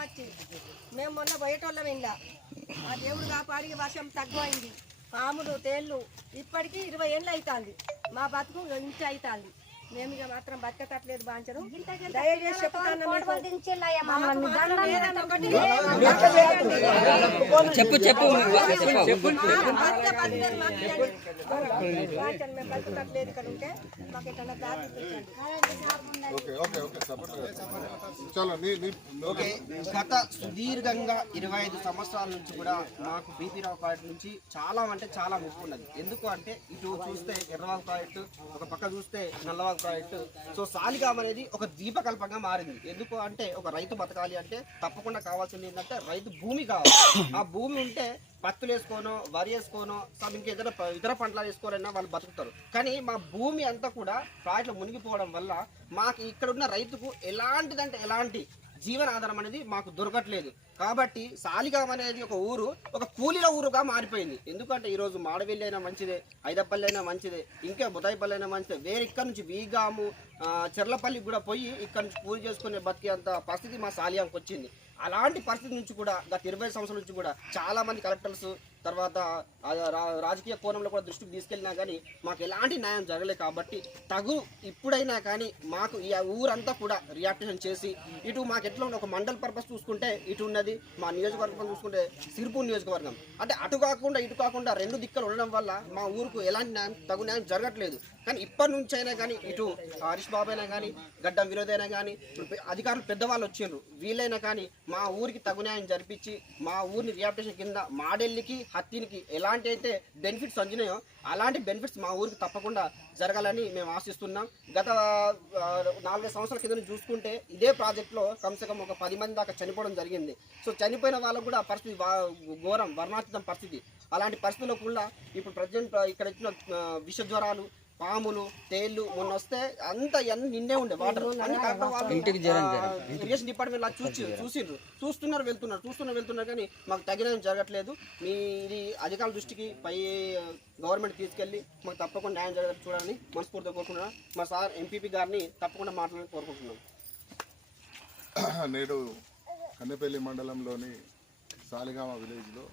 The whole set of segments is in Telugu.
వచ్చి. మేము మొన్న పోయేటోళ్ళం ఇలా ఆ దేవుడు కాపాడి వర్షం తక్కువైంది పాములు తేళ్ళు ఇప్పటికీ ఇరవై ఏళ్ళు అవుతుంది మా బతుకు ఇంటి అవుతుంది మేము ఇక మాత్రం బతకట్లేదు దయచేసి చెప్తాను ఒకటి చెప్పు చెప్పు. గత సుదీర్ఘంగా ఇరవై ఐదు సంవత్సరాల నుంచి కూడా మాకు బీపీ రావు ప్రాజెక్ట్ నుంచి చాలా అంటే చాలా ముప్పు ఉన్నది. ఎందుకు అంటే ఇటు చూస్తే ఎర్రవాగు ప్రాజెక్టు ఒక పక్క చూస్తే నల్లవాగు ప్రాజెక్టు సో సాలిగాం అనేది ఒక దీపకల్పంగా మారింది. ఎందుకు అంటే ఒక రైతు బతకాలి అంటే తప్పకుండా కావాల్సింది ఏంటంటే రైతు భూమి కావాలి. ఆ భూమి ఉంటే పత్తులు వేసుకోనో వరి వేసుకోనో సమ్ ఇంకేదైనా ఇతర పంటలు వేసుకోవాలన్నా వాళ్ళు బతుకుతారు. కానీ మా భూమి అంతా కూడా ప్రాజెక్టులో మునిగిపోవడం వల్ల మాకు ఇక్కడ ఉన్న రైతుకు ఎలాంటిదంటే ఎలాంటి జీవనాధారం అనేది మాకు దొరకట్లేదు. కాబట్టి సాలిగాం అనేది ఒక ఊరు ఒక కూలీల ఊరుగా మారిపోయింది. ఎందుకంటే ఈరోజు మాడవెల్లి అయినా మంచిదే ఐదపల్లి అయినా మంచిదే ఇంకా బుతాయిపల్లి అయినా మంచిదే. వేరే ఇక్కడ నుంచి వీగాము చెర్లపల్లికి కూడా పోయి ఇక్కడ నుంచి పూజ చేసుకునే బతికే అంత పరిస్థితి మా సాలియాంకి వచ్చింది. అలాంటి పరిస్థితి నుంచి కూడా గత ఇరవై సంవత్సరాల నుంచి కూడా చాలా మంది కలెక్టర్స్ తర్వాత రా- రాజకీయ కోణంలో కూడా దృష్టికి తీసుకెళ్ళినా కానీ మాకు ఎలాంటి న్యాయం జరగలేదు కాబట్టి తగు ఇప్పుడైనా కానీ మాకు ఈ ఊరంతా కూడా రియాక్టేషన్ చేసి ఇటు మాకు ఎట్లా ఉన్న ఒక మండల పర్పస్ చూసుకుంటే ఇటు ఉన్నది మా నియోజకవర్గం చూసుకుంటే సిరిపూర్ నియోజకవర్గం. అంటే అటు కాకుండా ఇటు కాకుండా రెండు దిక్కలు ఉండడం వల్ల మా ఊరుకు ఎలాంటి న్యాయం తగు న్యాయం జరగట్లేదు. కానీ ఇప్పటి నుంచి అయినా కానీ ఇటు హరీష్ బాబు అయినా కానీ గడ్డం వినోదైనా కానీ అధికారులు పెద్దవాళ్ళు వచ్చిండ్రు. వీళ్ళైనా కానీ మా ఊరికి తగు న్యాయం జరిపించి మా ఊరిని రియాప్టేషన్ కింద మాడెల్లికి హత్తినికి ఎలాంటి అయితే బెనిఫిట్స్ అందినాయో అలాంటి బెనిఫిట్స్ మా ఊరికి తప్పకుండా జరగాలని మేము ఆశిస్తున్నాం. గత నాలుగైదు సంవత్సరాల కింద చూసుకుంటే ఇదే ప్రాజెక్ట్లో కమ్సే కమ్ ఒక పది మంది దాకా చనిపోవడం జరిగింది. సో చనిపోయిన వాళ్ళకు కూడా పరిస్థితి ఘోరం వర్ణాతీతం పరిస్థితి. అలాంటి పరిస్థితుల్లో కూడా ఇప్పుడు ప్రజెంట్ ఇక్కడ ఇచ్చిన విష జ్వరాలు పాములు తేళ్ళు మొన్న వస్తే అంత నిన్నే ఉండే వాటర్. అన్ని కరెక్ట్ వాళ్ళు ఇంటికి ఇరిగేషన్ డిపార్ట్మెంట్ లా చూసి చూసిండ్రు చూస్తున్నారు వెళ్తున్నారు చూస్తున్నారు వెళ్తున్నారు కానీ మాకు తగిన జరగట్లేదు. మీ ఇది అధికారుల దృష్టికి పై గవర్నమెంట్ తీసుకెళ్ళి మాకు తప్పకుండా న్యాయం జరగ చూడాలని మనస్ఫూర్తిగా కోరుకుంటున్నాను మా సార్ ఎంపీపీ గారిని తప్పకుండా మాట్లాడాలని కోరుకుంటున్నాను నేడు కన్నెపల్లి మండలంలోని సాలిగామ విలేజ్లో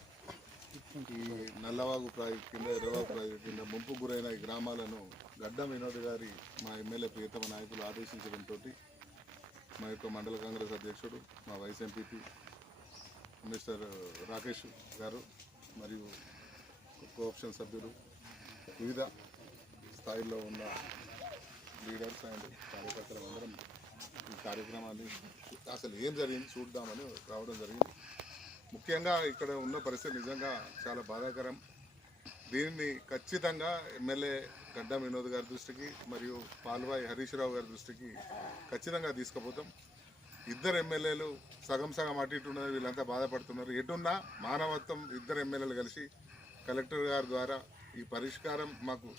ఈ నల్లవాగు ప్రాజెక్టు కింద ఎర్రవాగు ప్రాజెక్టు కింద ముంపు గురైన ఈ గ్రామాలను గడ్డం వినోద్ గారి మా ఎమ్మెల్యే ప్రియతమ నాయకులు ఆదేశించడంతో మా యొక్క మండల కాంగ్రెస్ అధ్యక్షుడు మా వైస్ ఎంపీపీ మిస్టర్ రాకేష్ గారు మరియు కోఆప్షన్ సభ్యులు వివిధ స్థాయిలో ఉన్న లీడర్స్ అండ్ కార్యకర్తలు అందరం ఈ కార్యక్రమాన్ని అసలు ఏం జరిగింది చూద్దామని రావడం జరిగింది. ముఖ్యంగా ఇక్కడ ఉన్న పరిస్థితి నిజంగా చాలా బాధాకరం. దీనిని ఖచ్చితంగా ఎమ్మెల్యే గడ్డం వినోద్ గారి దృష్టికి మరియు పాల్వాయి హరీష్ రావు గారి దృష్టికి ఖచ్చితంగా తీసుకుపోతాం. ఇద్దరు ఎమ్మెల్యేలు సగం సగం అటు ఇటు ఉన్నది వీళ్ళంతా బాధపడుతున్నారు. ఎటున్నా మానవత్వం ఇద్దరు ఎమ్మెల్యేలు కలిసి కలెక్టర్ గారి ద్వారా ఈ పరిష్కారం మాకు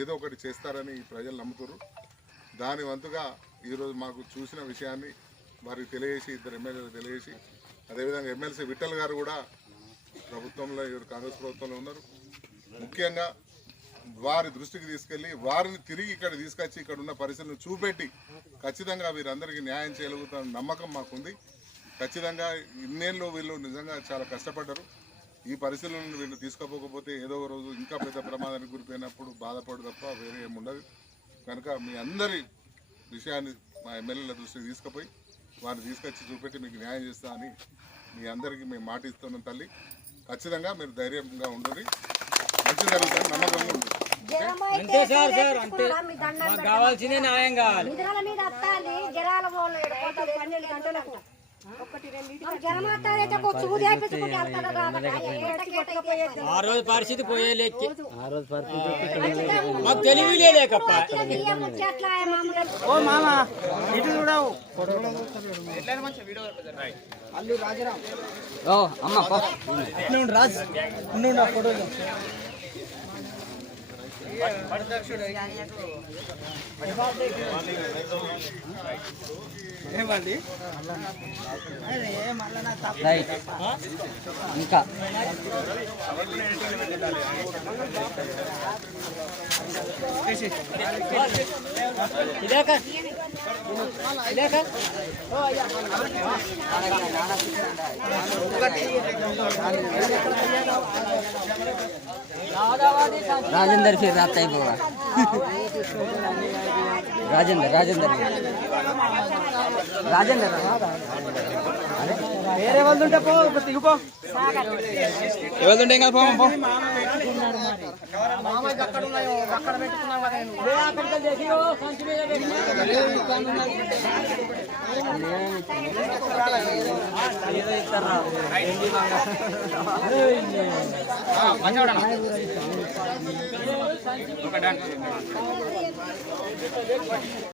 ఏదో ఒకటి చేస్తారని ఈ ప్రజలు నమ్ముతున్నారు దాని వంతుగా ఈరోజు మాకు చూసిన విషయాన్ని వారికి తెలియజేసి ఇద్దరు ఎమ్మెల్యేలు తెలియజేసి అదేవిధంగా ఎమ్మెల్సీ విఠల్ గారు కూడా ప్రభుత్వంలో ఈరోజు కాంగ్రెస్ ప్రభుత్వంలో ఉన్నారు. ముఖ్యంగా వారి దృష్టికి తీసుకెళ్ళి వారిని తిరిగి ఇక్కడ తీసుకొచ్చి ఇక్కడ ఉన్న పరిస్థితులను చూపెట్టి ఖచ్చితంగా వీరందరికీ న్యాయం చేయగలుగుతారన్న నమ్మకం మాకుంది. ఖచ్చితంగా ఇన్నేళ్ళు వీళ్ళు నిజంగా చాలా కష్టపడ్డారు. ఈ పరిస్థితులను వీళ్ళు తీసుకోపోకపోతే ఏదో రోజు ఇంకా పెద్ద ప్రమాదానికి గురిపోయినప్పుడు బాధపడు తప్ప వేరే ఏముండదు. కనుక మీ అందరి విషయాన్ని మా ఎమ్మెల్యేల దృష్టికి తీసుకుపోయి వారిని తీసుకొచ్చి చూపెట్టి మీకు న్యాయం చేస్తా అని మీ అందరికీ మేము మాట ఇస్తున్నాం తల్లి. ఖచ్చితంగా మీరు ధైర్యంగా ఉండండి మంచి జరుగుతుంది నమ్మకంగా ఉంది అంతే సార్ సార్ అంతే కావాల్సిందే న్యాయం కావాలి. ఆ రోజు పరిస్థితి పోయే లెక్కి మాకు తెలివి లేకప్ప బియ్యం చెట్ల మామూలు? ఓ మామ ఇటు చూడవు. అల్లు రాజారాం. ఓ అమ్మ. రాజ్ ఏమండి? రైట్ ఇంకా. ఇదేక. ఇదేక. రాజేందర్ ఫిర్ రాత్రి అయిపోవా రాజేందర్ రాజేందర్ రాజేందర్ వేరే వాళ్ళు ఉంటే పో దిగుపో ఎవరుంటే ఇంకా పోమా పో మామయ్య అక్కడ ఉన్నాయో